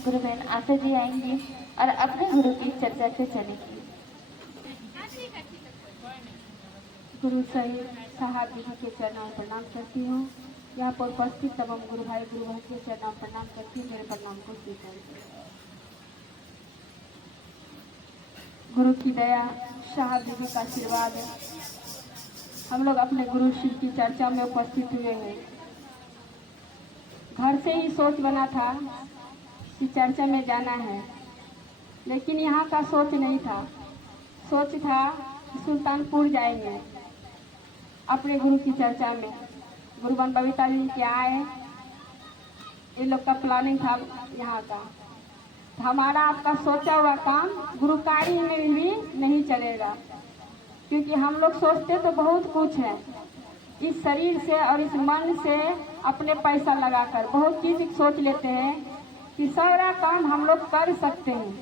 गुरु बहन आशा जी आएंगी और अपने गुरु की चर्चा से चलेगी। गुरु सहित साहब जी के चरणों में प्रणाम करती हूँ। यहाँ पर उपस्थित तमाम गुरु भाई गुरु बहन के चरणों में प्रणाम करती हूँ। मेरे प्रणाम को स्वीकार करें। गुरु की दया, साहब जी का आशीर्वाद, हम लोग अपने गुरु शिव की चर्चा में उपस्थित हुए हैं। घर से ही सोच बना था कि चर्चा में जाना है, लेकिन यहाँ का सोच नहीं था। सोच था कि सुल्तानपुर जाएंगे अपने गुरु की चर्चा में। गुरु बन बबीता जी के आए, इन लोग का प्लानिंग था यहाँ का। तो हमारा आपका सोचा हुआ काम गुरुकारी में भी नहीं चलेगा, क्योंकि हम लोग सोचते तो बहुत कुछ है। इस शरीर से और इस मन से अपने पैसा लगाकर बहुत चीज सोच लेते हैं कि सारा काम हम लोग कर सकते हैं,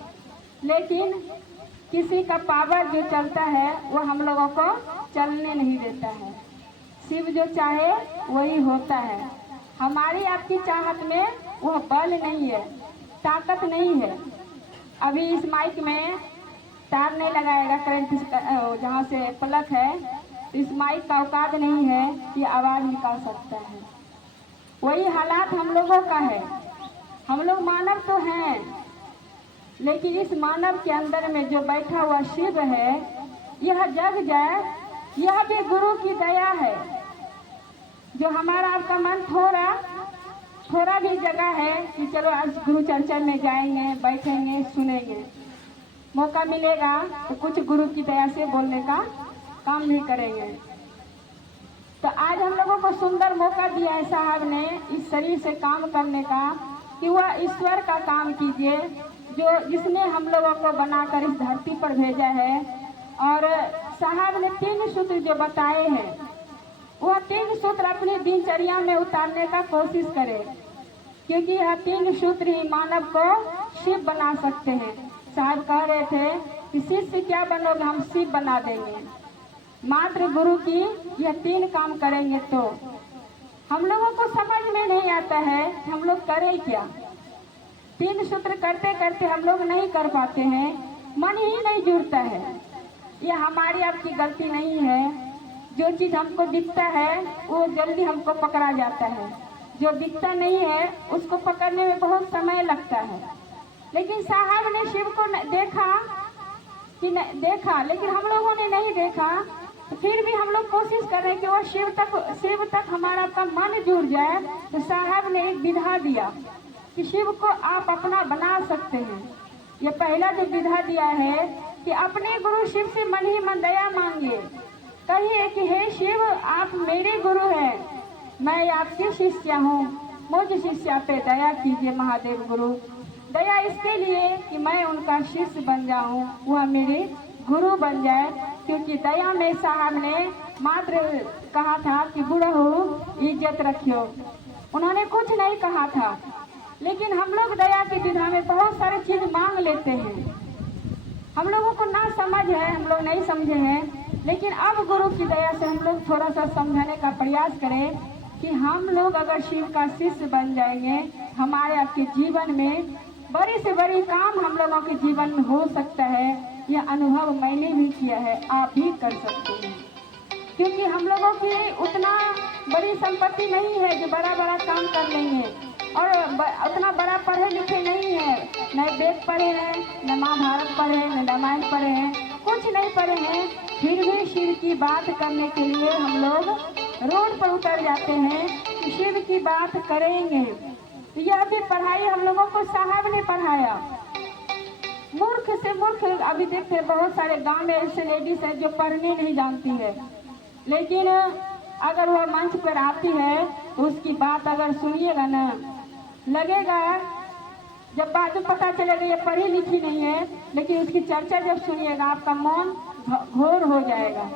लेकिन किसी का पावर जो चलता है वो हम लोगों को चलने नहीं देता है। शिव जो चाहे वही होता है। हमारी आपकी चाहत में वह बल नहीं है, ताकत नहीं है। अभी इस माइक में तार नहीं लगाएगा, करंट जहाँ से प्लग है, इस माइक का औकात नहीं है कि आवाज निकाल सकता है। वही हालात हम लोगों का है। हम लोग मानव तो हैं, लेकिन इस मानव के अंदर में जो बैठा हुआ शिव है, यह जग जाए, यह भी गुरु की दया है। जो हमारा आपका मन थोड़ा भी जगह है कि चलो आज गुरु चर्चा में जाएंगे, बैठेंगे, सुनेंगे, मौका मिलेगा तो कुछ गुरु की दया से बोलने का काम भी करेंगे। तो आज हम लोगों को सुंदर मौका दिया है साहब ने इस शरीर से काम करने का, कि वह ईश्वर का काम कीजिए जो जिसने हम लोगों को बनाकर इस धरती पर भेजा है। और साहब ने 3 सूत्र जो बताए हैं, वह 3 सूत्र अपनी दिनचर्या में उतारने का कोशिश करें, क्योंकि यह 3 सूत्र ही मानव को शिव बना सकते हैं। साहब कह रहे थे कि शिष्य क्या बनोगे, हम शिव बना देंगे। मात्र गुरु की यह 3 काम करेंगे तो हम लोगों को समझ में नहीं आता है कि हम लोग करें क्या। 3 सूत्र करते करते हम लोग नहीं कर पाते हैं, मन ही नहीं जुड़ता है। यह हमारी आपकी गलती नहीं है। जो चीज हमको दिखता है वो जल्दी हमको पकड़ा जाता है, जो दिखता नहीं है उसको पकड़ने में बहुत समय लगता है। लेकिन साहब ने शिव को देखा, लेकिन हम लोगों ने नहीं देखा। तो फिर भी हम लोग कोशिश कर रहे हैं कि वो शिव तक हमारा आपका मन जुड़ जाए। तो साहब ने एक विधा दिया कि शिव को आप अपना बना सकते हैं। ये पहला जो विधा दिया है कि अपने गुरु शिव से मन ही मन दया मांगे, कहिए कि हे शिव आप मेरे गुरु हैं, मैं आपकी शिष्या हूँ, मुझ शिष्या पे दया कीजिए महादेव गुरु। दया इसके लिए कि मैं उनका शिष्य बन जाऊं, वह मेरे गुरु बन जाए। क्योंकि दया में साहब ने मात्र कहा था कि गुरु इज्जत रखियो, उन्होंने कुछ नहीं कहा था। लेकिन हम लोग दया की विधा में बहुत सारी चीज मांग लेते हैं। हम लोगों को ना समझ है, हम लोग नहीं समझे हैं। लेकिन अब गुरु की दया से हम लोग थोड़ा सा समझाने का प्रयास करें कि हम लोग अगर शिव का शिष्य बन जाएंगे, हमारे आपके जीवन में बड़ी से बड़ी काम हम लोगों के जीवन में हो सकता है। यह अनुभव मैंने भी किया है, आप भी कर सकते हैं। क्योंकि हम लोगों की उतना बड़ी संपत्ति नहीं है जो बड़ा बड़ा काम कर लेंगे, और उतना बड़ा पढ़े लिखे नहीं है, न वेद पढ़े हैं, न महाभारत पढ़े हैं, न रामायण पढ़े हैं, कुछ नहीं पढ़े हैं। फिर भी शिव की बात करने के लिए हम लोग रोड पर उतर जाते हैं कि शिव की बात करेंगे। तो यह भी पढ़ाई हम लोगों को साहब ने पढ़ाया। मूर्ख से मूर्ख अभी देखते हैं, बहुत सारे गांव में ऐसे लेडीज है जो पढ़ने नहीं जानती है, लेकिन अगर वह मंच पर आती है तो उसकी बात अगर सुनिएगा ना, लगेगा जब बाद में पता चलेगा ये पढ़ी लिखी नहीं है, लेकिन उसकी चर्चा जब सुनिएगा आपका मन घोर हो जाएगा।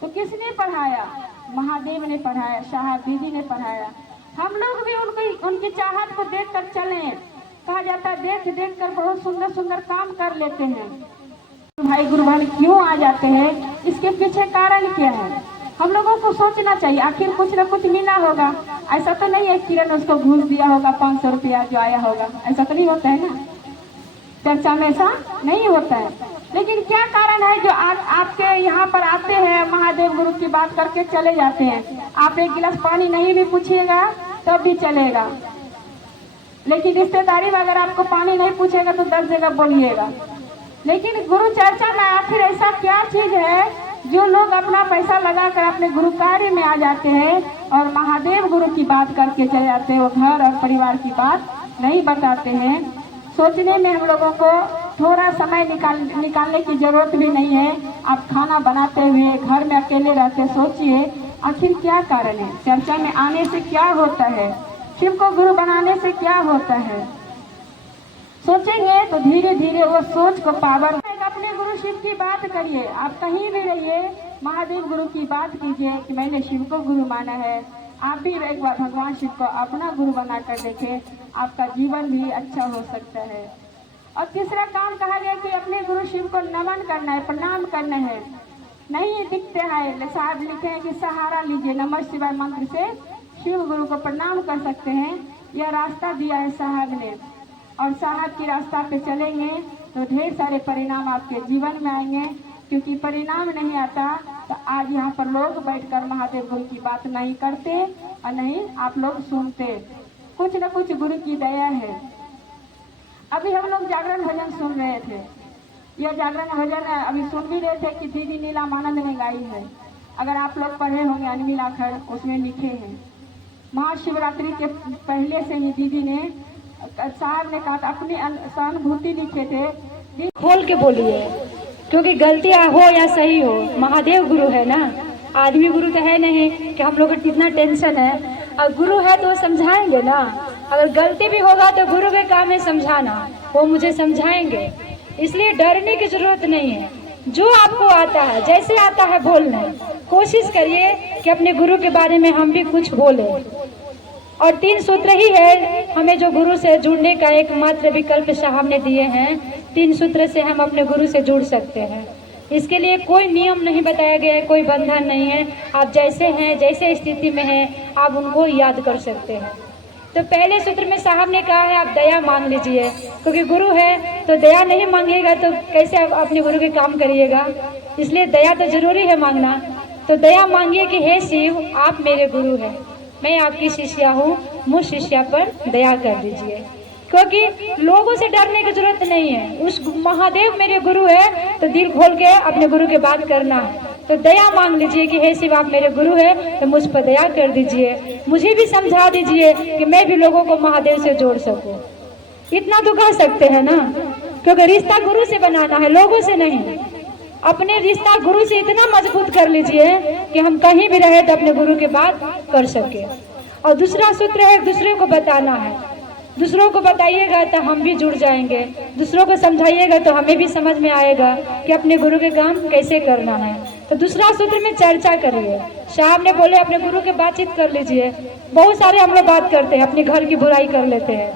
तो किसने पढ़ाया? महादेव ने पढ़ाया, साहब दीदी ने पढ़ाया। हम लोग भी उनकी चाहत को देख कर चलें। कहा जाता है देख देख कर बहुत सुंदर सुंदर काम कर लेते हैं। भाई गुरु भाई क्यों आ जाते हैं, इसके पीछे कारण क्या है? हम लोगों को सोचना चाहिए, आखिर कुछ ना कुछ मिला होगा। ऐसा तो नहीं है किरण उसको घूस दिया होगा 500 रुपया जो आया होगा, ऐसा तो नहीं होता है ना, चर्चा में ऐसा नहीं होता है। लेकिन क्या कारण है जो आपके यहाँ पर आते हैं, महादेव गुरु की बात करके चले जाते हैं। आप एक गिलास पानी नहीं भी पूछिएगा तब भी चलेगा, लेकिन रिश्तेदारी में अगर आपको पानी नहीं पूछेगा तो 10 जगह बोलिएगा। लेकिन गुरु चर्चा में आखिर ऐसा क्या चीज है जो लोग अपना पैसा लगाकर अपने गुरु कार्य में आ जाते हैं और महादेव गुरु की बात करके चले जाते हैं, वो घर और परिवार की बात नहीं बताते हैं। सोचने में हम लोगों को थोड़ा समय निकालने की जरूरत भी नहीं है। आप खाना बनाते हुए घर में अकेले रहते सोचिए आखिर क्या कारण है, चर्चा में आने से क्या होता है, शिव को गुरु बनाने से क्या होता है। सोचेंगे तो धीरे धीरे वो सोच को पावर। अपने गुरु शिव की बात करिए, आप कहीं भी रहिए महादेव गुरु की बात कीजिए कि मैंने शिव को गुरु माना है। आप भी एक बार भगवान शिव को अपना गुरु बनाकर देखें, आपका जीवन भी अच्छा हो सकता है। और तीसरा काम कहा गया कि अपने गुरु शिव को नमन करना है, प्रणाम करना है। नहीं दिखते हैं, साहब लिखे हैं कि सहारा लीजिए, नमः शिवाय मंत्र से शिव गुरु को प्रणाम कर सकते हैं। यह रास्ता दिया है साहब ने, और साहब की रास्ता पे चलेंगे तो ढेर सारे परिणाम आपके जीवन में आएंगे। क्योंकि परिणाम नहीं आता तो आज यहाँ पर लोग बैठकर महादेव गुरु की बात नहीं करते और नहीं आप लोग सुनते। कुछ न कुछ गुरु की दया है। अभी हम लोग जागरण भजन सुन रहे थे, यह जागरण भजन अभी सुन भी रहे थे कि दीदी नीलामानंद ने गाई है। अगर आप लोग पढ़े होंगे अनमिल आखर, उसमें लिखे हैं महाशिवरात्रि के पहले से ही दीदी ने, साहब ने कहा अपनी सहानुभूति लिखे थे। खोल के बोलिए, क्योंकि गलतियां हो या सही हो महादेव गुरु है ना, आदमी गुरु तो है नहीं कि हम लोग को कितना टेंशन है। और गुरु है तो वो समझाएंगे ना, अगर गलती भी होगा तो गुरु के काम है समझाना, वो मुझे समझाएंगे। इसलिए डरने की जरूरत नहीं है, जो आपको आता है जैसे आता है बोलना, कोशिश करिए कि अपने गुरु के बारे में हम भी कुछ बोले। और 3 सूत्र ही है हमें जो गुरु से जुड़ने का एकमात्र विकल्प साहब ने दिए हैं। 3 सूत्र से हम अपने गुरु से जुड़ सकते हैं। इसके लिए कोई नियम नहीं बताया गया है, कोई बंधन नहीं है। आप जैसे हैं, जैसे स्थिति में हैं, आप उनको याद कर सकते हैं। तो पहले सूत्र में साहब ने कहा है आप दया मांग लीजिए, क्योंकि गुरु है तो दया नहीं मांगिएगा तो कैसे आप अपने गुरु के काम करिएगा। इसलिए दया तो जरूरी है मांगना। तो दया मांगिए कि हे शिव आप मेरे गुरु हैं, मैं आपकी शिष्या हूँ, मुझ शिष्या पर दया कर दीजिए। क्योंकि लोगों से डरने की जरूरत नहीं है, उस महादेव मेरे गुरु है तो दिल खोल के अपने गुरु के बात करना है। तो दया मांग लीजिए कि हे शिव आप मेरे गुरु है तो मुझ पर दया कर दीजिए, मुझे भी समझा दीजिए कि मैं भी लोगों को महादेव से जोड़ सकूं। इतना तो कह सकते हैं ना, क्योंकि रिश्ता गुरु से बनाना है, लोगों से नहीं। अपने रिश्ता गुरु से इतना मजबूत कर लीजिए कि हम कहीं भी रहे तो अपने गुरु की बात कर सके। और दूसरा सूत्र है दूसरे को बताना है। दूसरों को बताइएगा तो हम भी जुड़ जाएंगे, दूसरों को समझाइएगा तो हमें भी समझ में आएगा कि अपने गुरु के काम कैसे करना है। तो दूसरा सूत्र में चर्चा करिए। साहब ने बोले अपने गुरु के बातचीत कर लीजिए। बहुत सारे हम लोग बात करते हैं, अपने घर की बुराई कर लेते हैं,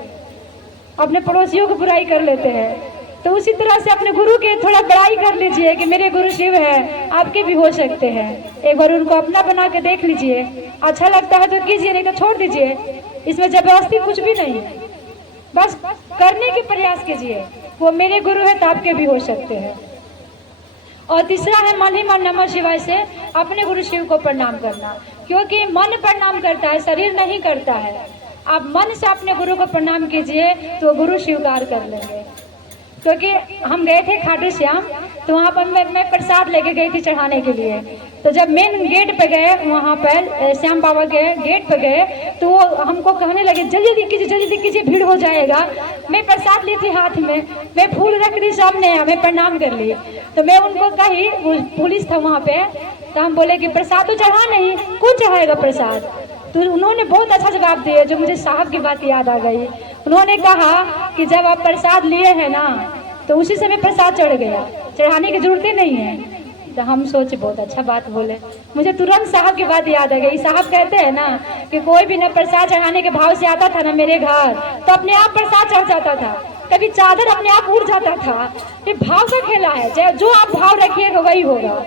अपने पड़ोसियों की बुराई कर लेते हैं। तो उसी तरह से अपने गुरु के थोड़ा बड़ाई कर लीजिए कि मेरे गुरु शिव है, आपके भी हो सकते हैं। एक बार उनको अपना बना के देख लीजिए, अच्छा लगता है तो कीजिए, नहीं तो छोड़ दीजिए। इसमें जबरदस्ती कुछ भी नहीं है, बस करने के प्रयास कीजिए। वो मेरे गुरु है तो आपके भी हो सकते हैं। और तीसरा है मन ही मन नमः शिवाय से अपने गुरु शिव को प्रणाम करना, क्योंकि मन प्रणाम करता है, शरीर नहीं करता है। आप मन से अपने गुरु को प्रणाम कीजिए तो गुरु स्वीकार कर लेंगे। क्योंकि हम गए थे खाटू श्याम, तो वहाँ पर मैं प्रसाद लेके गई थी चढ़ाने के लिए। तो जब मेन गेट पे गए, वहाँ पर श्याम बाबा के गेट पे गए, तो वो हमको कहने लगे जल्दी जल्दी कीजिए, भीड़ हो जाएगा। मैं प्रसाद ली थी हाथ में, मैं फूल रख दी सामने, मैं प्रणाम कर ली। तो मैं उनको कही, वो पुलिस था वहाँ पे, तो हम बोले कि प्रसाद तो चढ़ा नहीं, कौन चढ़ाएगा प्रसाद। तो उन्होंने बहुत अच्छा जवाब दिया, जो मुझे साहब की बात याद आ गई। उन्होंने कहा कि जब आप प्रसाद लिए हैं ना तो उसी समय प्रसाद चढ़ गया, चढ़ाने की जरूरत नहीं है। तो हम सोचे बहुत अच्छा बात बोले, मुझे तुरंत साहब की बात याद आ गई। साहब कहते हैं ना कि कोई भी ना प्रसाद चढ़ाने के भाव से आता था ना मेरे घर, तो अपने आप प्रसाद चढ़ जाता था, कभी चादर अपने आप उड़ जाता था। ये भाव का खेला है, जो आप भाव रखिएगा वही होगा।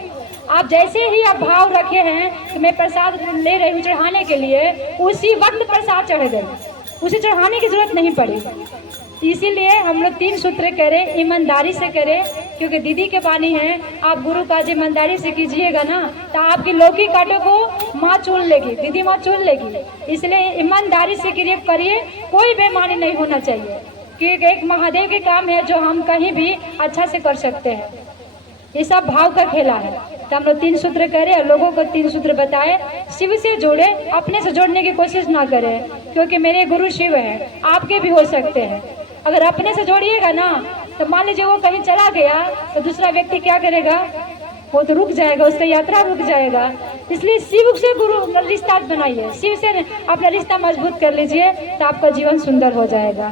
आप जैसे ही आप भाव रखे हैं कि मैं प्रसाद ले रही हूँ चढ़ाने के लिए, उसी वक्त प्रसाद चढ़ गए, उसे चढ़ाने की जरूरत नहीं पड़ी। इसीलिए हम लोग 3 सूत्र करें, ईमानदारी से करें, क्योंकि दीदी के बानी है। आप गुरु का ईमानदारी से कीजिएगा ना तो आपकी लौकी कांटों को माँ चुन लेगी, दीदी माँ चुन लेगी। इसलिए ईमानदारी से करिए, कोई बेईमानी नहीं होना चाहिए, क्योंकि एक महादेव के काम है जो हम कहीं भी अच्छा से कर सकते हैं। ये सब भाव का खेला है। तो हम लोग 3 सूत्र करें और लोगों को 3 सूत्र बताएं, शिव से जोड़े, अपने से जोड़ने की कोशिश ना करें, क्योंकि मेरे गुरु शिव हैं, आपके भी हो सकते हैं। अगर अपने से जोड़िएगा ना तो मान लीजिए वो कहीं चला गया तो दूसरा व्यक्ति क्या करेगा, वो तो रुक जाएगा, उसका यात्रा रुक जाएगा। इसलिए शिव से गुरु रिश्ता बनाइए, शिव से अपना रिश्ता मजबूत कर लीजिए तो आपका जीवन सुंदर हो जाएगा।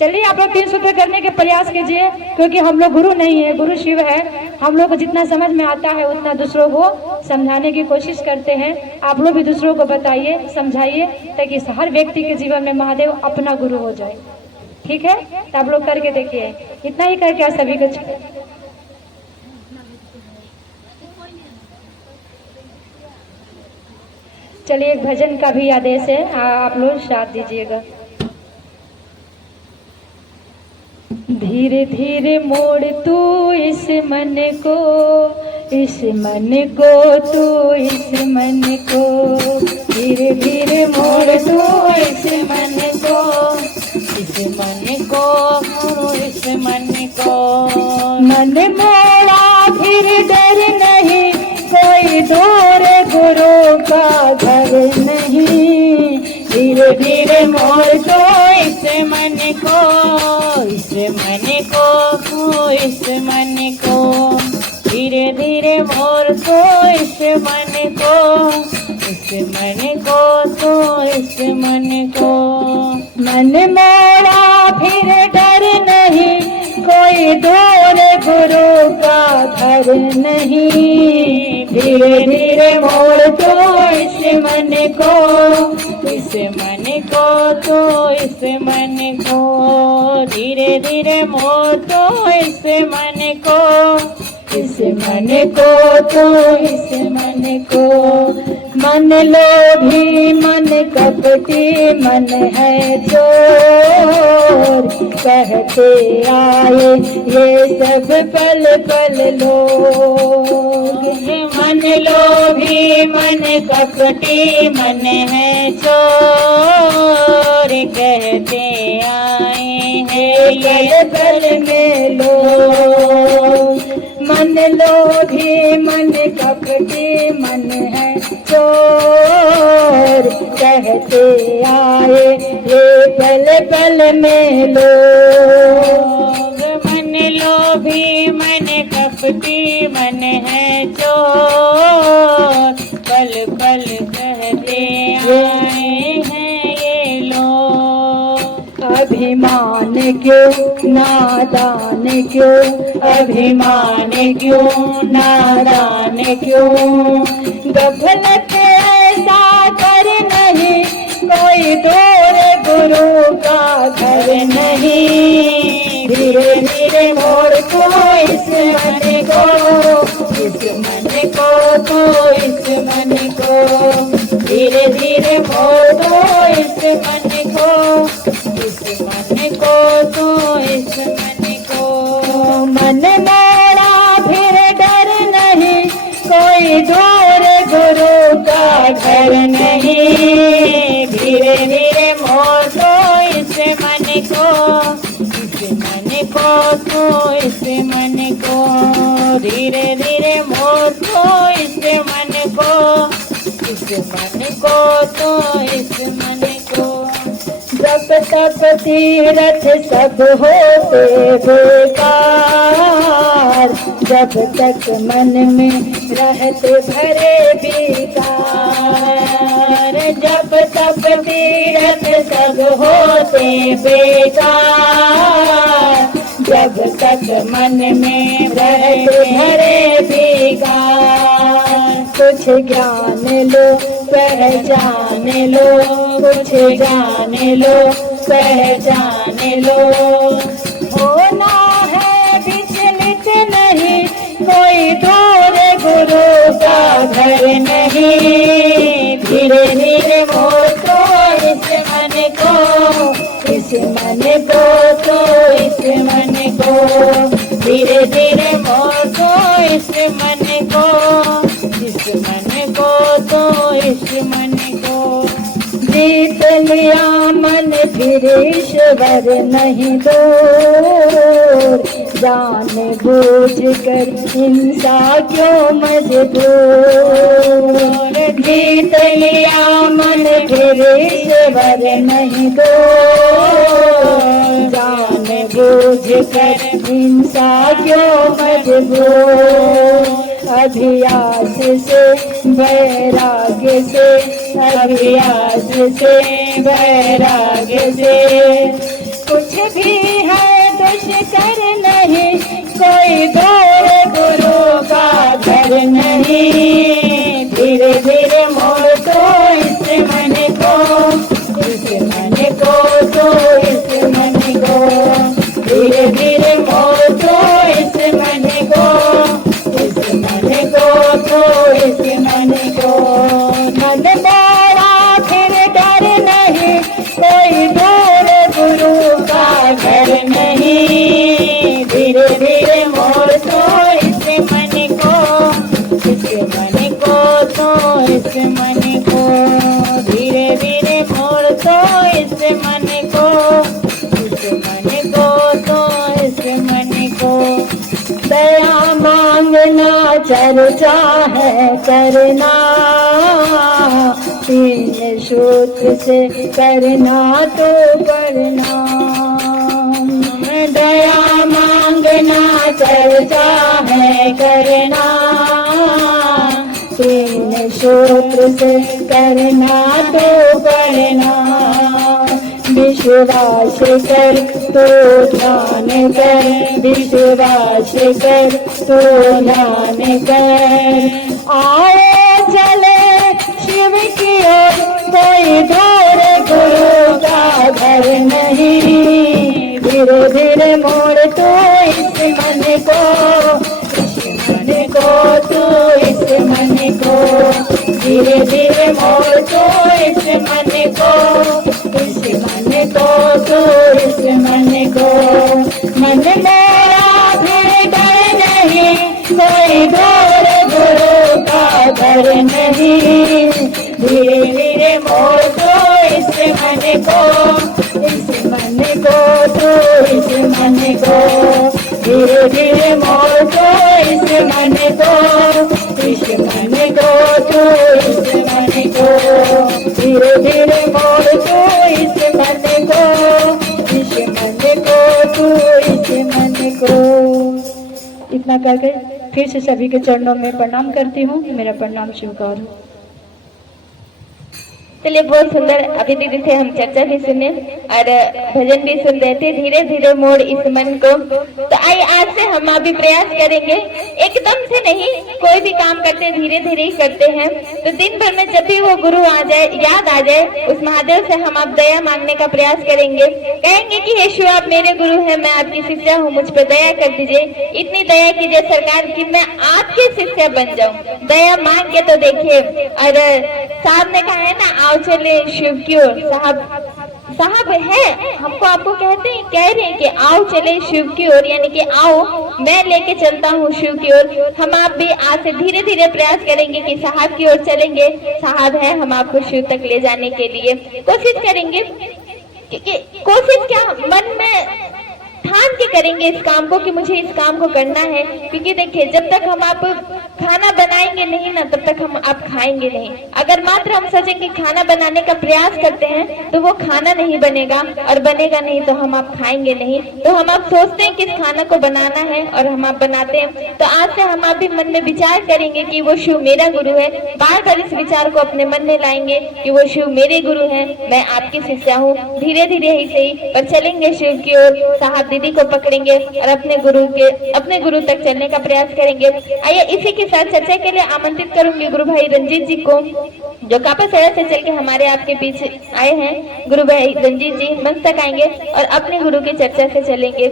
चलिए आप लोग 3 सूत्र करने के प्रयास कीजिए, क्योंकि हम लोग गुरु नहीं है, गुरु शिव है। हम लोग को जितना समझ में आता है उतना दूसरों को समझाने की कोशिश करते हैं। आप लोग भी दूसरों को बताइए, समझाइए, ताकि हर व्यक्ति के जीवन में महादेव अपना गुरु हो जाए। ठीक है, तो आप लोग करके देखिए। इतना ही करके आप सभी को चलिए एक भजन का भी आदेश है, आप लोग साथ दीजिएगा। धीरे धीरे मोड़ तू इस मन को, इस मन को तू इस मन को, धीरे धीरे मोड़ तू इस मन को, इस मन को, इस मन को। मन मोड़ा फिर डर नहीं, कोई दूर गुरु का घर नहीं, धीरे धीरे मोड़ तो इस मन को, इस मन को, इस मन को, धीरे धीरे मोड़ तो इस मन को, इस मन को, तो इस मन को। मन मोड़ा फिर डर नहीं, कोई दूर गुरु का घर नहीं, धीरे धीरे मोड़ तो इस मन को, इस मन को, तो इस मन को, धीरे धीरे मोड़ तो इस मन को, इस मन को, तो इस मन को। मन लोभी मन कपटी मन है चोर, कहते आए ये सब पल पल लोग। मन लोभी मन कपटी मन है चोर, कहते आए हैं ये पल में लोग। मन लोभी मन कपटी मन है चोर, कहते आए ये पल पल में लोग। मन लोभी मन कपटी मन है चोर, पल पल कहते आए हैं ये लोग। अभिमान क्यों नादान क्यों, अभिमान क्यों नादान क्यों, गफलत ऐसा कर नहीं, कोई दूर गुरु का घर नहीं, धीरे धीरे मोड़ को इस मन को, इस मन को, तो इस मन को, धीरे धीरे मोड़ को इस मन को, इस मन को, तो इस मन को। मन मोड़ा फिर डर नहीं, कोई दूर गुरु का घर नहीं, धीरे धीरे मोड़ तो इस मन को, इस मन को, तो इस मन को, धीरे धीरे मोड़ तो इस मन को, इस मन को, तो इस मन को। जब तप तीरथ सब होते बेकार, जब तक मन में रहते भरे विकार, जब तप तीरथ सब होते बेकार, जब तक मन में रहते भरे विकार। कुछ ज्ञान लो पहचान लो, कुछ जान लो पहचान लो, होना है विचलित नहीं, कोई दूर गुरु धीरे धीरे मोड़ तो इस मन को, इस मन को तो इस मन को, धीरे धीरे मोड़ तो इस मन को, इस मन को तो इस मन को। जीत लिया मन फिर ईश्वर नहीं दूर, जाने बूझ कर हिंसा क्यों मजबूर। जीत लिया मन फिर ईश्वर नहीं दूर, जाने बूझ कर हिंसा क्यों मजबूर। अभ्यास से वैराग्य से, अभ्यास से वैराग्य से, कुछ भी है दुष्कर नहीं, कोई दूर गुरु का घर नहीं। धीरे धीरे मोड़ तो इस मन को, इस मन को तो इस मन को, धीरे धीरे मोड़ तो इस मन को, इस मन को तो इस मन को। मन बड़ा फिर डर नहीं, कोई दूर गुरु का घर नहीं। धीरे धीरे मोड़ तो इस मन को, इस मन को तो इस मन को, धीरे धीरे मोड़ तो इस मन को, इस मन को तो इस मन को। दया मांगना चर्चा है करना, तीन सूत्र से करना तो करना। दया मांगना चर्चा है करना, तीन सूत्र से करना तो करना। विश्वास कर तो ध्यान कर, विश्वास कर तो ध्यान कर। आए चले शिव की ओर, कोई दूर गुरु का घर नहीं। धीरे धीरे मोड़ तो इस मन को, इस मन को तो इस मन को, धीरे धीरे मोड़ तो इस मन को, इस मन को तो इस मन को। मन मेरा फिर डर नहीं, कोई दूर गुरु का घर नहीं। धीरे धीरे मोड़ तो इस मन को, इस मन को तो इस मन को, धीरे धीरे मोड़ तो इस मन को, इस मन को तो इस मन को, धीरे धीरे मोड़ तो इस मन को, इस मन को तो इस मन को। इतना करके फिर से सभी के चरणों में प्रणाम करती हूँ। मेरा प्रणाम स्वीकार हो। चलिए, बहुत सुंदर अभी दीदी से हम चर्चा भी सुने और भजन भी सुन रहे थे। धीरे धीरे मोड़ इस मन को। तो आइए आज से हम अभी प्रयास करेंगे, एकदम से नहीं, कोई भी काम करते धीरे धीरे ही करते हैं। तो दिन भर में जब भी वो गुरु आ जाए, याद आ जाए, उस महादेव से हम आप दया मांगने का प्रयास करेंगे। कहेंगे कि हे शिव, आप मेरे गुरु हैं, मैं आपकी शिष्या हूँ, मुझ पर दया कर दीजिए, इतनी दया कीजिए सरकार कि मैं आपकी शिष्या बन जाऊँ। दया मांग के तो देखिए। और साहब ने कहा है ना, आओ चले शिव की ओर। साहब है, हमको आपको कहते हैं, कह रहे हैं कि आओ चले शिव की ओर, यानी कि आओ मैं लेके चलता हूँ शिव की ओर। हम आप भी आज से धीरे धीरे प्रयास करेंगे कि साहब की ओर चलेंगे। साहब है, हम आपको शिव तक ले जाने के लिए कोशिश करेंगे। कोशिश क्या, मन में ठान के करेंगे इस काम को कि मुझे इस काम को करना है। क्योंकि देखिए, जब तक हम आप खाना बनाएंगे नहीं ना, तब तक हम आप खाएंगे नहीं। अगर मात्र हम सोचेंगे खाना बनाने का प्रयास करते हैं तो वो खाना नहीं बनेगा, और बनेगा नहीं तो हम आप खाएंगे नहीं। तो हम आप सोचते हैं कि इस खाना को बनाना है और हम आप बनाते हैं। तो आज से हम आप भी मन में विचार करेंगे कि वो शिव मेरा गुरु है। बार बार इस विचार को अपने मन में लाएंगे कि वो शिव मेरे गुरु है, मैं आपकी शिष्या हूँ। धीरे धीरे ही सही पर चलेंगे शिव की ओर। साहब दीदी को पकड़ेंगे और अपने गुरु तक चलने का प्रयास करेंगे। आइए इसी के साथ चर्चा के लिए आमंत्रित करूंगी गुरु भाई रंजीत जी को, जो कापासरा से चल के हमारे आपके पीछे आए हैं। गुरु भाई रंजीत जी मंच तक आएंगे और अपने गुरु की चर्चा से चलेंगे।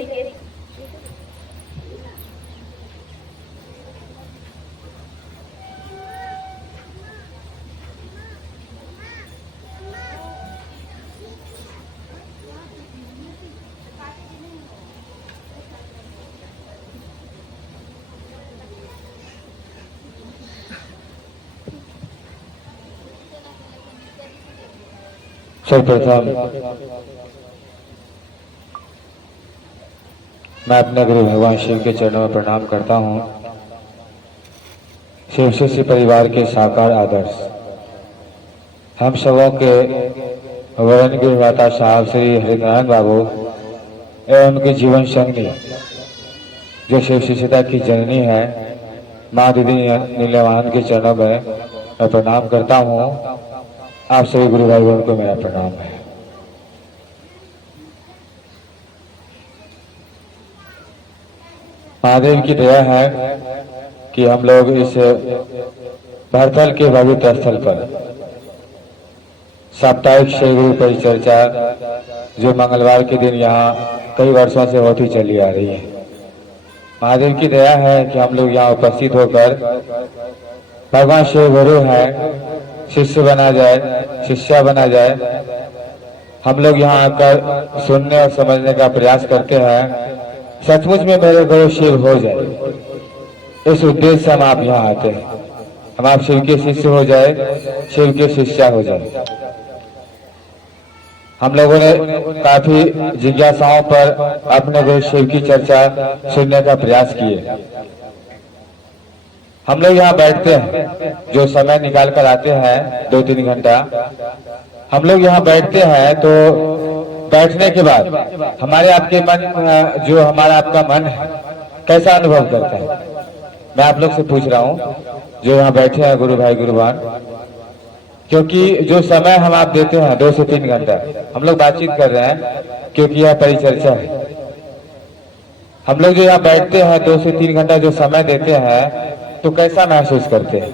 सर्वप्रथम मैं अपने गुरु भगवान शिव के चरणों में प्रणाम करता हूँ। शिव शिष्य परिवार के साकार आदर्श हम सबों के वरण गिरदाता साहब श्री हरिनारायण बाबू एवं उनके जीवन संगी जो शिव शिष्यता की जननी है माँ दीदी नीलवान के चरणों में मैं प्रणाम करता हूँ। आप सभी गुरु भाई बहन को मेरा प्रणाम है। महादेव की दया है कि हम लोग इस भरतल के पवित्र स्थल पर साप्ताहिक श्री गुरु परिचर्चा जो मंगलवार के दिन यहाँ कई वर्षों से होती चली आ रही है। महादेव की दया है कि हम लोग यहाँ उपस्थित होकर भगवान शिव गुरु है शिष्य बना जाए, शिष्या बना जाए। हम लोग यहाँ आकर सुनने और समझने का प्रयास करते हैं, सचमुच में मेरे गुरु शिव हो जाए। इस उद्देश्य से हम आप यहाँ आते हैं, हम आप शिव के शिष्य हो जाए, शिव के शिष्या हो जाए। हम लोगों ने काफी जिज्ञासाओं पर अपने गुरु शिव की चर्चा सुनने का प्रयास किए। हम लोग यहाँ बैठते हैं, जो समय निकाल कर आते हैं 2-3 घंटा, हम लोग यहाँ बैठते हैं तो बैठने के बाद हमारे आपके मन जो हमारा आपका मन है कैसा अनुभव करता है। मैं आप लोग से पूछ रहा हूँ जो यहाँ बैठे हैं गुरु भाई गुरुवान, क्योंकि जो समय हम आप देते हैं 2 से 3 घंटा हम लोग बातचीत कर रहे हैं क्योंकि यह परिचर्चा है। हम लोग जो यहाँ बैठते हैं 2 से 3 घंटा जो समय देते हैं तो कैसा महसूस करते हैं?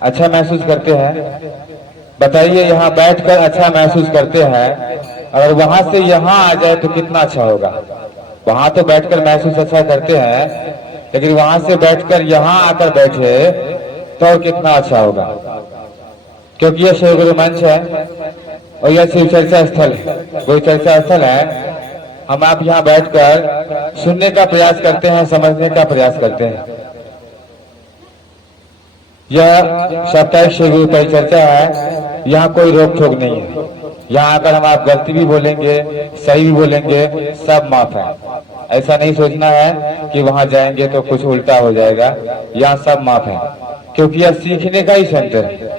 अच्छा महसूस करते हैं? बताइए, यहाँ बैठकर अच्छा महसूस करते हैं, अगर वहां से यहाँ आ जाए तो कितना अच्छा होगा। वहां तो बैठकर महसूस अच्छा करते हैं, लेकिन वहां से बैठकर यहाँ आकर बैठे तो और कितना अच्छा होगा। क्योंकि यह शिव गुरु मंच है और यह शिव चर्चा स्थल है, कोई चर्चा स्थल है। हम आप यहाँ बैठकर सुनने का प्रयास करते हैं, समझने का प्रयास करते हैं। यह साप्ताहिक शिव गुरु परिचर्चा है, यहाँ कोई रोक टोक नहीं है। यहाँ आकर हम आप गलती भी बोलेंगे, सही भी बोलेंगे, सब माफ है। ऐसा नहीं सोचना है कि वहां जाएंगे तो कुछ उल्टा हो जाएगा। यहाँ सब माफ है, क्योंकि यह सीखने का ही सेंटर है।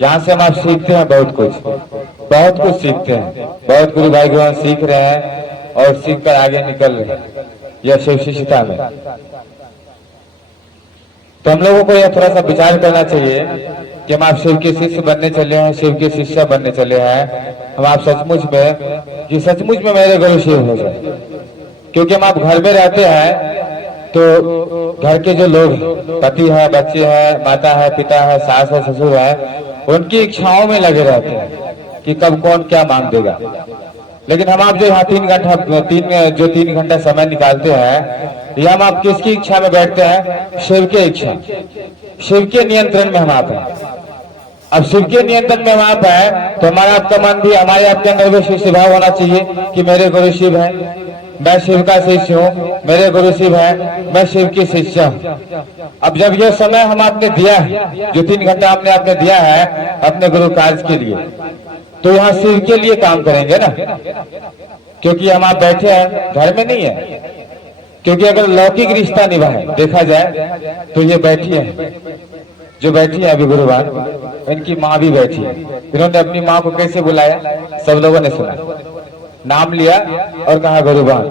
यहाँ से हम आप सीखते हैं बहुत कुछ सीखते हैं। बहुत गुरु भाई गुरु सीख रहे हैं और सीख कर आगे निकल रहे हैं यह शिव शिष्यता में। तो हम लोगों को यह थोड़ा सा विचार करना चाहिए कि हम आप शिव के शिष्य बनने चले हैं, शिव के शिष्या बनने चले हैं। हम आप सचमुच में मेरे गुरु शिव हो जाए। क्योंकि हम आप घर में रहते हैं तो घर के जो लोग पति है, बच्चे हैं, माता है, पिता है, सास है, ससुर है, उनकी इच्छाओं में लगे रहते हैं कि कब कौन क्या मांग देगा। लेकिन हम आप जो यहाँ 3 घंटा समय निकालते हैं, ये हम आप किसकी इच्छा में बैठते हैं? शिव के इच्छा, शिव के नियंत्रण में हम आप हैं। अब शिव के नियंत्रण में हम आप हैं तो हमारा आपका मन भी, हमारे आपके अंदर भी शिव स्वभाव होना चाहिए कि मेरे गुरु शिव है, मैं शिव का शिष्य हूँ, मेरे गुरु शिव है, मैं शिव की शिष्या हूँ। अब जब यह समय हम आपने दिया है, जो 3 घंटा हमने आपने दिया है अपने गुरु कार्य के लिए, तो यहाँ शिव के लिए काम करेंगे ना। क्योंकि हम आप बैठे हैं, घर में नहीं है। क्योंकि अगर लौकिक रिश्ता निभाए देखा जाए तो ये बैठी है, जो बैठी है अभी गुरुवार, इनकी माँ भी बैठी है। इन्होंने अपनी माँ को कैसे बुलाया? सब लोगों ने सुना, नाम लिया और कहा गुरुवार।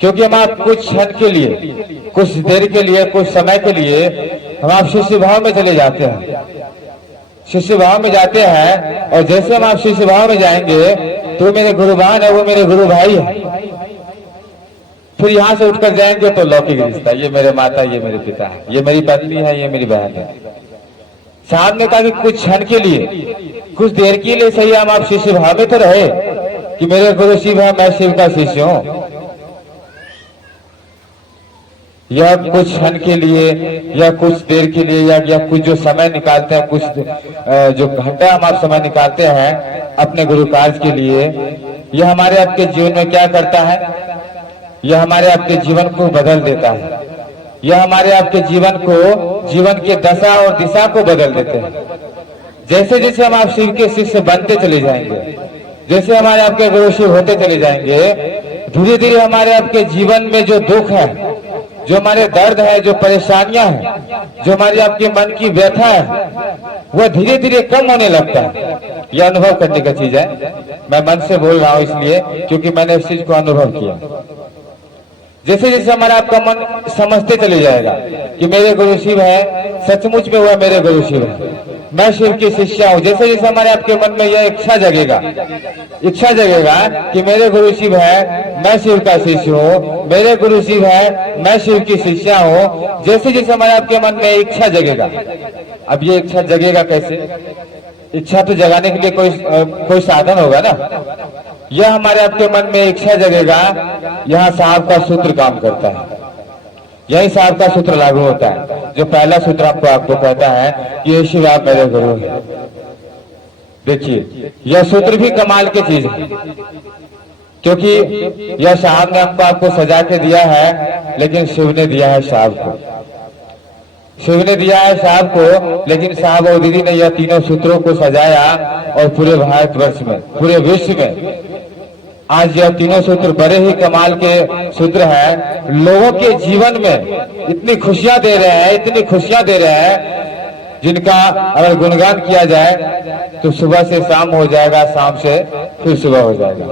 क्योंकि हम आप कुछ क्षण के लिए, कुछ देर के लिए, कुछ समय के लिए हम आप शिष्य भाव में चले जाते हैं, शिष्य भाव में जाते हैं। और जैसे हम आप शिष्य भाव में जाएंगे तो मेरे गुरुवान है, वो मेरे गुरु भाई है। फिर यहाँ से उठकर जाएंगे तो लौकिक रिश्ता, ये मेरे माता, ये मेरे पिता है, ये मेरी पत्नी है, ये मेरी बहन है। साहब ने कहा कि कुछ क्षण के लिए, कुछ देर के लिए सही हम आप शिष्य भाव में तो रहे कि मेरे गुरु शिव है, मैं शिव का शिष्य हूँ। या कुछ क्षण के लिए या कुछ देर के लिए या कुछ जो समय निकालते हैं, कुछ जो घंटा हम आप समय निकालते हैं अपने गुरु कार्य के लिए, यह हमारे आपके जीवन में क्या करता है? यह हमारे आपके जीवन को बदल देता है। यह हमारे आपके जीवन को, जीवन के दशा और दिशा को बदल देते हैं। जैसे जैसे हम आप शिव के शिष्य बनते चले जाएंगे, जैसे हमारे आपके गुरु शिव होते चले जाएंगे, धीरे धीरे हमारे आपके जीवन में जो दुख है, जो हमारे दर्द है, जो परेशानियां हैं, जो हमारी आपके मन की व्यथा है, वह धीरे धीरे कम होने लगता है। यह अनुभव करने का चीज है। मैं मन से बोल रहा हूं इसलिए क्योंकि मैंने इस चीज को अनुभव किया। जैसे जैसे हमारा आपका मन समझते चले जाएगा कि मेरे गुरु शिव है, सचमुच में वह मेरे गुरु शिव है, मैं शिव की शिष्या हूँ। जैसे जैसे हमारे आपके मन में यह इच्छा जगेगा कि मेरे गुरु शिव है, मैं शिव का शिष्य हूँ, मेरे गुरु शिव है, मैं शिव की शिष्या हूँ, जैसे जैसे हमारे आपके मन में इच्छा जगेगा। अब ये इच्छा जगेगा कैसे? इच्छा तो जगाने के लिए कोई साधन होगा ना। यह हमारे आपके मन में इच्छा जगेगा, यहाँ साहब का सूत्र काम करता है, यही साहब का सूत्र लागू होता है। जो पहला सूत्र आपको कहता है कि ये शिव आप मेरे गुरु हैं। देखिए यह सूत्र भी कमाल की चीज है, क्योंकि यह साहब ने आपको सजा के दिया है, लेकिन शिव ने दिया है साहब को। शिव ने दिया है साहब को, लेकिन साहब और दीदी ने यह तीनों सूत्रों को सजाया और पूरे भारतवर्ष में, पूरे विश्व में आज यह तीनों सूत्र बड़े ही कमाल के सूत्र हैं। लोगों के जीवन में इतनी खुशियां दे रहे हैं, इतनी खुशियां दे रहे हैं, जिनका अगर गुणगान किया जाए तो सुबह से शाम हो जाएगा, शाम से फिर सुबह हो जाएगा।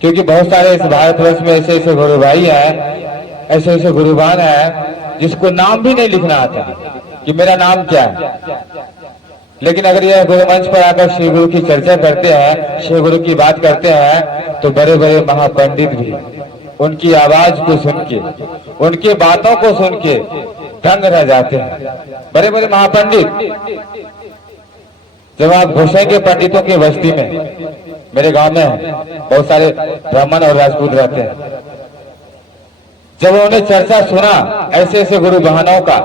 क्योंकि बहुत सारे इस भारतवर्ष में ऐसे ऐसे गुरु भाई हैं, ऐसे ऐसे गुरुबान हैं जिसको नाम भी नहीं लिखना आता कि मेरा नाम क्या है। लेकिन अगर यह गुरु मंच पर आकर शिव गुरु की चर्चा करते हैं, शिव गुरु की बात करते हैं, तो बड़े बड़े महापंडित भी उनकी आवाज को सुन के, उनके बातों को सुन के दंग रह जाते हैं। बड़े बड़े महापंडित जब आप घुसेंगे पंडितों की बस्ती में, मेरे गांव में बहुत सारे ब्राह्मण और राजपूत रहते हैं, जब उन्होंने चर्चा सुना ऐसे ऐसे गुरु बहनों का,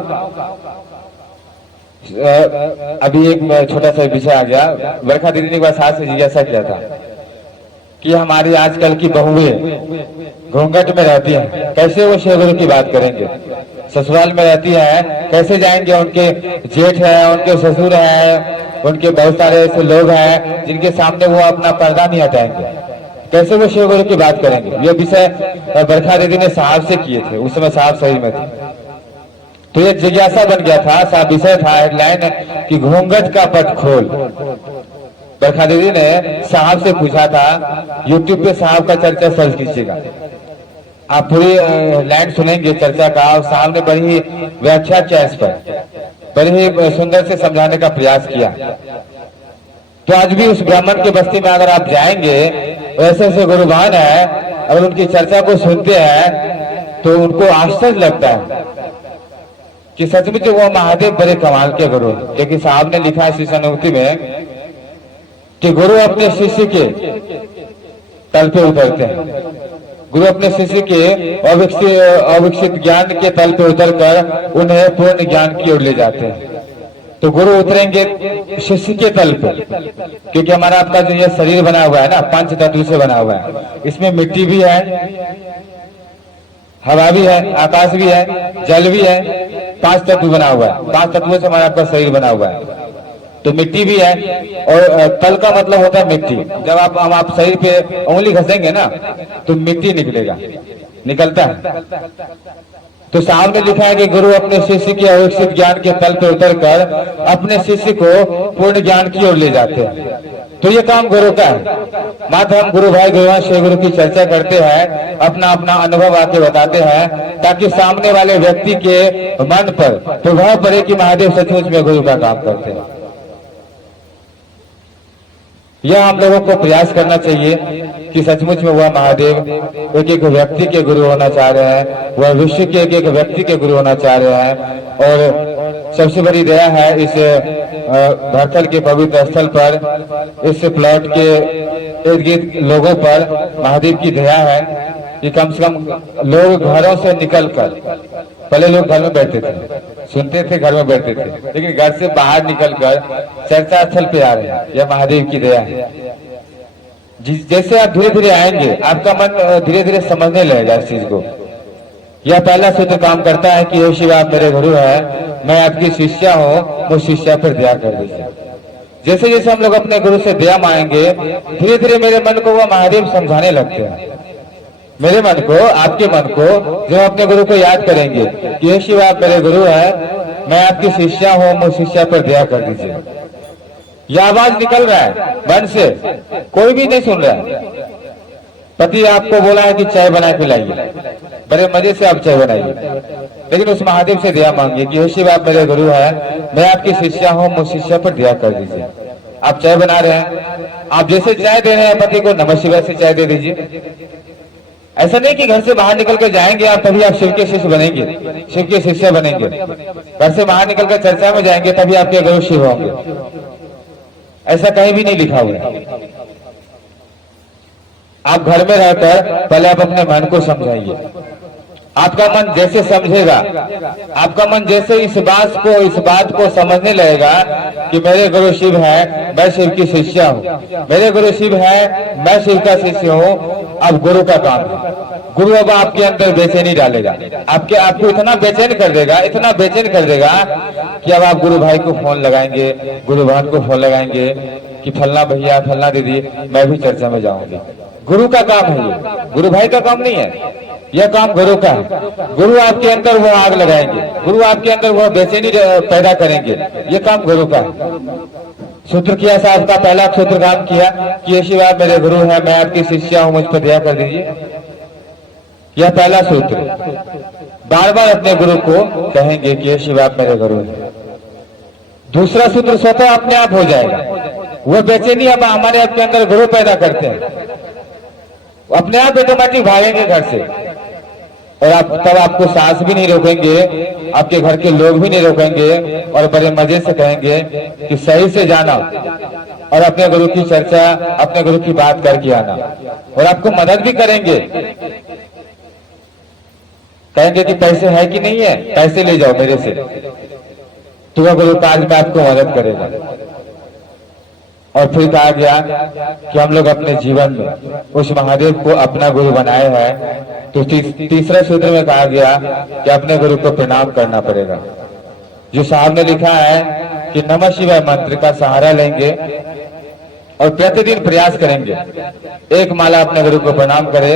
अभी एक छोटा सा विषय आ गया। बरखा दीदी ने एक बार सास से जिज्ञासा किया था कि हमारी आजकल की बहुएं घूंघट में रहती हैं, कैसे वो शिव गुरु की बात करेंगे? ससुराल में रहती हैं, कैसे जाएंगे? उनके जेठ है, उनके ससुर है, उनके बहुत सारे ऐसे लोग हैं जिनके सामने वो अपना पर्दा नहीं हटाएंगे, कैसे वो शिव गुरु की बात करेंगे? ये विषय बरखा दीदी ने साहब से किए थे, उस समय साहब सही में थे। तो ये जिज्ञासा बन गया था, साहब विषय था, हेडलाइन कि घूंघट का पट खोल। बरखा दीदी ने साहब से पूछा था, यूट्यूब पे साहब का चर्चा सर्च कीजिएगा, आप पूरी लाइन सुनेंगे चर्चा का। और साहब ने बड़ी ही व्याख्या किया इस पर, बड़ी ही सुंदर से समझाने का प्रयास किया। तो आज भी उस ब्राह्मण के बस्ती में अगर आप जाएंगे, ऐसे ऐसे गुरुबान है, अगर उनकी चर्चा को सुनते हैं तो उनको आश्चर्य लगता है कि सचमुच वो महादेव बड़े कमाल के गुरु। क्योंकि साहब ने लिखा है शिष्य अनुभूति में कि गुरु अपने शिष्य के तल पे उतरते हैं, गुरु अपने शिष्य के अविकसित ज्ञान के तल पे उतरकर उन्हें पूर्ण ज्ञान की ओर ले जाते हैं। तो गुरु उतरेंगे शिष्य के तल पे, क्योंकि हमारा आपका जो ये शरीर बना हुआ है ना, पंच तत्व से बना हुआ है, इसमें मिट्टी भी है, हवा भी है, आकाश भी है, जल भी है, 5 तत्व बना हुआ है। 5 तत्वों से हमारा आपका शरीर बना हुआ है। तो मिट्टी भी है, और तल का मतलब होता है मिट्टी। जब आप शरीर पे उंगली घसेंगे ना तो मिट्टी निकलेगा, निकलता है। तो साहब ने लिखा है कि गुरु अपने शिष्य के अविकसित ज्ञान के तल पर उतरकर अपने शिष्य को पूर्ण ज्ञान की ओर ले जाते हैं। तो ये काम गुरु का है। मात्र हम गुरु भाई गुरुवान शिव गुरु की चर्चा करते हैं, अपना अपना अनुभव आके बताते हैं, ताकि सामने वाले व्यक्ति के मन पर प्रभाव पड़े कि महादेव सचमुच में गुरु का काम करते हैं। यह हम लोगों को प्रयास करना चाहिए कि सचमुच में वह महादेव एक एक व्यक्ति के गुरु होना चाह रहे हैं, वह विश्व के एक एक व्यक्ति के गुरु होना चाह रहे हैं। और सबसे बड़ी दया है इस भरथल के पवित्र स्थल पर, इस प्लॉट के इर्द गिर्द लोगों पर महादेव की दया है कि कम से कम लोग घरों से निकलकर, पहले लोग घर में बैठते थे, सुनते थे, घर में बैठते थे, लेकिन घर से बाहर निकलकर चर्चा स्थल पे आ रहे हैं। यह महादेव की दया है। जैसे आप धीरे धीरे आएंगे, आपका मन धीरे धीरे समझने लगेगा इस चीज को। यह पहला सूत्र काम करता है कि हे शिव आप मेरे गुरु है, मैं आपकी शिष्या हूँ, वो शिष्या पर दया कर दीजिए। जैसे जैसे हम लोग अपने गुरु से दया मांगेंगे, धीरे धीरे मेरे मन को वो महादेव समझाने लगते हैं। मेरे मन को, आपके मन को, जब अपने गुरु को याद करेंगे कि हे शिव आप मेरे गुरु है, मैं आपकी शिष्या हूँ, मुझ शिष्या पर दया कर दीजिए। यह आवाज निकल रहा है मन से, कोई भी नहीं सुन रहा है। पति आपको बोला है कि चाय बना के लाइए, बड़े मजे से आप चाय बनाइए, लेकिन उस महादेव से दया मांगिए कि हे शिव आप मेरे गुरु है, मैं आपकी शिष्या हूँ, मुझ शिष्या पर दया कर दीजिए। आप चाय बना रहे हैं, आप जैसे चाय दे रहे हैं पति को, नमः शिवाय से चाय दे दीजिए। ऐसा नहीं कि घर से बाहर निकल के जाएंगे आप तभी आप शिव के शिष्य बनेंगे, शिव के शिष्य बनेंगे। घर से बाहर निकल कर चर्चा में जाएंगे तभी आपके गुरु शिव होंगे, ऐसा कहीं भी नहीं लिखा हुआ है। आप घर में रहकर पहले आप अपने मन को समझाइए। आपका मन जैसे समझेगा, आपका मन जैसे इस बात को समझने लगेगा कि मेरे गुरु शिव है, मैं शिव की शिष्या हूँ, मेरे गुरु शिव है, मैं शिव का शिष्य हूँ। अब गुरु का काम है, गुरु अब आपके अंदर बेचैनी डालेगा, आपको इतना बेचैन कर देगा, इतना बेचैन कर देगा कि अब आप गुरु भाई को फोन लगाएंगे, गुरु बहन को फोन लगाएंगे कि फलना भैया, फलना दीदी, मैं भी चर्चा में जाऊंगी। गुरु का काम है ये, गुरु भाई का काम नहीं है, यह काम गुरु का है। गुरु आपके अंदर वो आग लगाएंगे, गुरु आपके अंदर वो बेचैनी पैदा करेंगे, ये काम गुरु का है। सूत्र किया साहब का पहला सूत्र काम किया कि हे शिव आप मेरे गुरु है, मैं आपकी शिष्या हूँ, मुझ पर दया कर दीजिए। यह पहला सूत्र, बार बार अपने गुरु को कहेंगे कि हे शिव आप मेरे गुरु है। दूसरा सूत्र स्वतः अपने आप हो जाएगा, वो बेचैनी अब हमारे आपके अंदर गुरु पैदा करते हैं, अपने आप ऑटोमेटिक भागेंगे घर से, और आप तब आपको सांस भी नहीं रोकेंगे, आपके घर के लोग भी नहीं रोकेंगे, और बड़े मजे से कहेंगे कि सही से जाना और अपने गुरु की चर्चा, अपने गुरु की बात करके आना, और आपको मदद भी करेंगे। कहेंगे कि पैसे है कि नहीं है, पैसे ले जाओ मेरे से, तो वह गुरु काज में आपको मदद करेगा। और फिर कहा गया कि हम लोग अपने जीवन में उस महादेव को अपना गुरु बनाए हैं, तो तीसरे सूत्र में कहा गया कि अपने गुरु को प्रणाम करना पड़ेगा। जो साहब ने लिखा है कि नमः शिवाय मंत्र का सहारा लेंगे और प्रतिदिन प्रयास करेंगे, एक माला अपने गुरु को प्रणाम करें।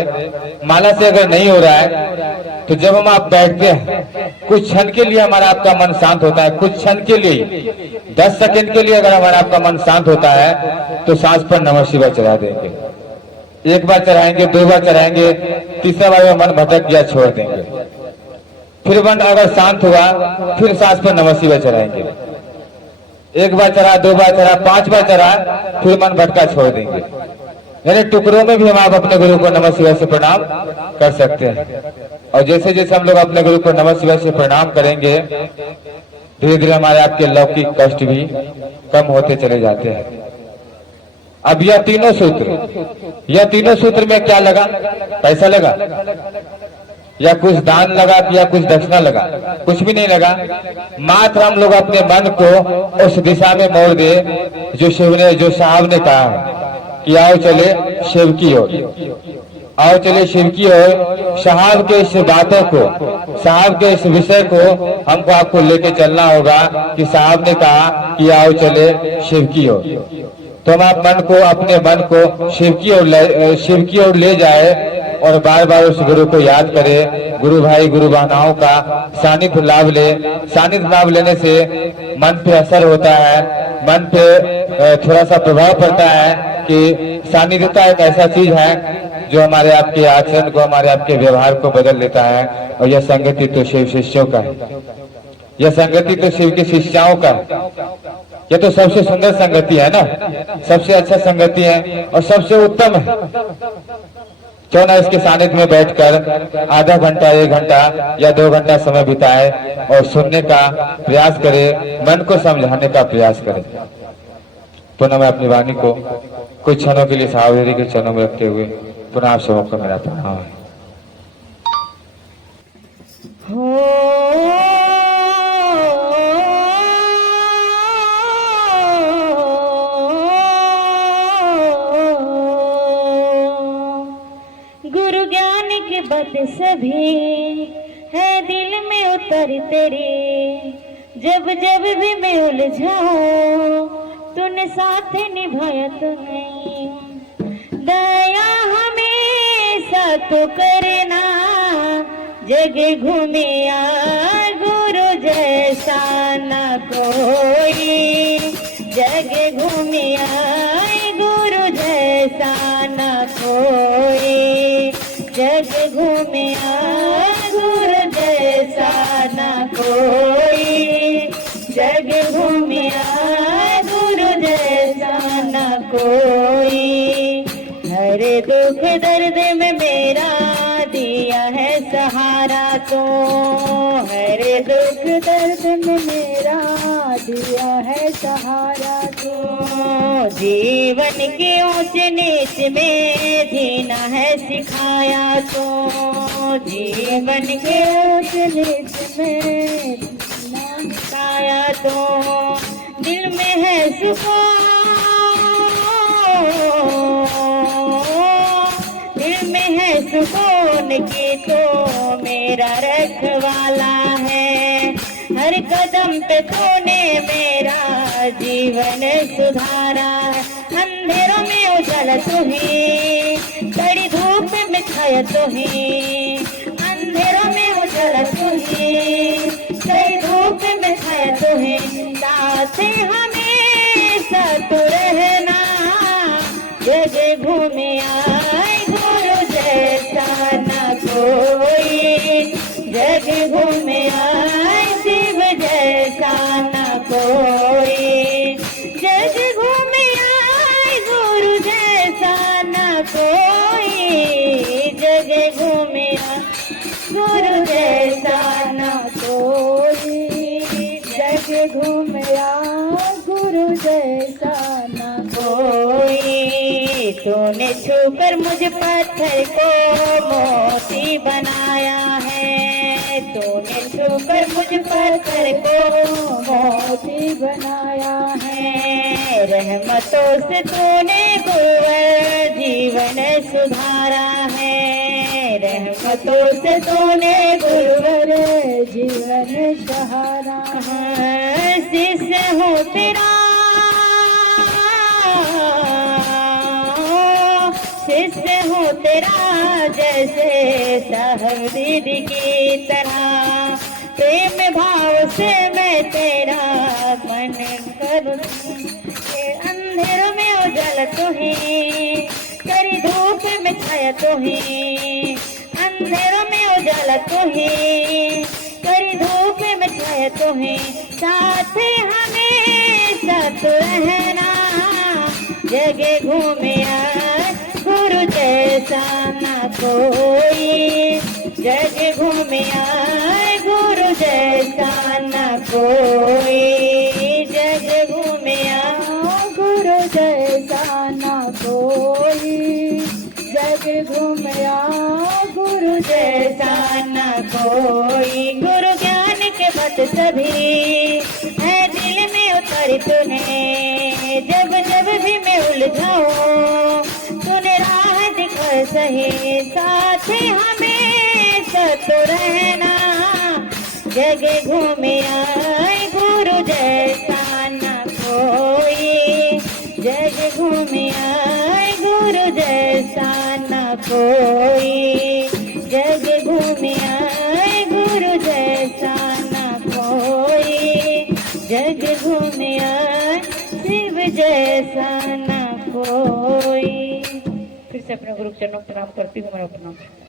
माला से अगर नहीं हो रहा है तो जब हम आप बैठते हैं कुछ क्षण के लिए हमारा आपका मन शांत होता है, कुछ क्षण के लिए 10 सेकंड के लिए अगर हमारा आपका मन शांत होता है तो सांस पर नमः शिवाय चढ़ा देंगे। एक बार चढ़ाएंगे, 2 बार चढ़ाएंगे, तीसरा बार मन भटक गया छोड़ देंगे। फिर मन अगर शांत हुआ फिर सांस पर नमः शिवाय चढ़ाएंगे। एक बार चढ़ा, 2 बार चढ़ा, 5 बार चढ़ा, फिर मन भटका छोड़ देंगे। यानी टुकड़ों में भी हम आप अपने गुरु को नमः शिवाय से प्रणाम कर सकते हैं। और जैसे जैसे हम लोग अपने गुरु को नमः शिवाय से प्रणाम करेंगे, धीरे धीरे हमारे आपके लौकिक कष्ट भी कम होते चले जाते हैं। अब यह तीनों सूत्र में क्या लगा? पैसा लगा या कुछ दान लगा या कुछ दक्षिणा लगा? कुछ भी नहीं लगा। मात्र हम लोग अपने मन को उस दिशा में मोड़ दे जो साहब ने कहा है कि आओ चले शिव की ओर, आओ चले शिव की ओर। साहब के इस बातों को, साहब के इस विषय को हमको आपको लेके चलना होगा कि साहब ने कहा कि आओ चले शिव की ओर। तो हम आप अपने मन को शिव की ओर ले जाए और बार बार उस गुरु को याद करें। गुरु भाई गुरु बहनाओं का सानिध्य लाभ ले। सानिध्य लाभ लेने से मन पे असर होता है, मन पे थोड़ा सा प्रभाव पड़ता है कि सानिध्यता एक ऐसा चीज है जो हमारे आपके आचरण को, हमारे आपके व्यवहार को बदल लेता है। और यह संगति तो शिव शिष्यों का है, यह संगति तो शिव की शिष्याओं का है। यह तो सबसे सुंदर संगति है ना, सबसे अच्छा संगति है और सबसे उत्तम है। क्यों ना इसके सानिध्य में बैठकर आधा घंटा, 1 घंटा या 2 घंटा समय बिताए और सुनने का प्रयास करे, मन को समझाने का प्रयास करे। पुनः मैं अपनी वाणी को कुछ क्षणों के लिए सावधानी के चरणों में रखते हुए पुनः आप सबको मेरा प्रणाम है। गुरु ज्ञान के बात सभी है दिल में उतर तेरे, जब जब भी मैं उलझाऊं तूने साथ निभाया तो नहीं। दया हमेशा तो करना, जग घूमिया गुरु जैसा न कोई। जग घूमिया गुरु जैसा न कोई। जग घूमिया गुरु जैसा न कोई। जग घूमिया गुरु जैसा न कोई। हर दुख दर्द में मेरा दिया है सहारा तो। हर दुख दर्द में मेरा दिया है सहारा तो। जीवन के ऊंच नीच में जीना है सिखाया तो। जीवन के ऊंच नीच में जीना सिखाया तो। दिल में है सुकून, दिल में है सुकून की तो मेरा रखवाला है। हर कदम पे तूने मेरा जीवन सुधारा है। अंधेरों में उजाला तू ही, कड़ी धूप में छाया तू ही। अंधेरों में उजाला तू ही, कड़ी धूप में छाया तू ही। साथ हमेशा तू रहना, जग घूमिया गुरु जैसा न कोई। जग घूमिया शिव जैसा न कोई। जग घूमिया गुरु जैसा न कोई। जग घूमिया गुरु जैसा न कोई। जग घूमिया गुरु जैसा न कोई। तूने छूकर मुझ पत्थर को मोती बनाया है। तूने छूकर मुझ पत्थर को मोती बनाया है। रहमतों से तूने गुरुवर जीवन सुधारा है। रहमतों से तूने गुरुवर जीवन सहारा है। शिष्य हूँ तेरा, शिष्य हूँ तेरा जैसे साहब दीदी की तरह। प्रेम भाव से मैं तेरा मन करूँ। अंधेरों में उजाला तू ही, कड़ी धूप में छाया तू ही। अंधेरों में उजाला तू ही, कड़ी धूप में छाया तू ही। साथ हमेशा तू रहना, जग घूमिया गुरु जैसा न कोई। जग घूमिया गुरु जैसा न कोई। जग घूमिया गुरु जैसा न कोई। जग घूमिया गुरु जैसा न कोई। गुरु ज्ञान के बत सभी है दिल में उतारी तूने। जब जब भी मैं उलझाऊं तूने राह दिखा सही। साथ हमेशा तो रहना, जग घूमिया गुरु जैसा न कोई। जग घूमिया गुरु जैसा न कोई। जग घूमिया गुरु जैसा न कोई। जग घूमिया शिव जैसा न कोई। फिर से अपने गुरु चरणों को प्रणाम करती हूँ। मेरा प्रणाम।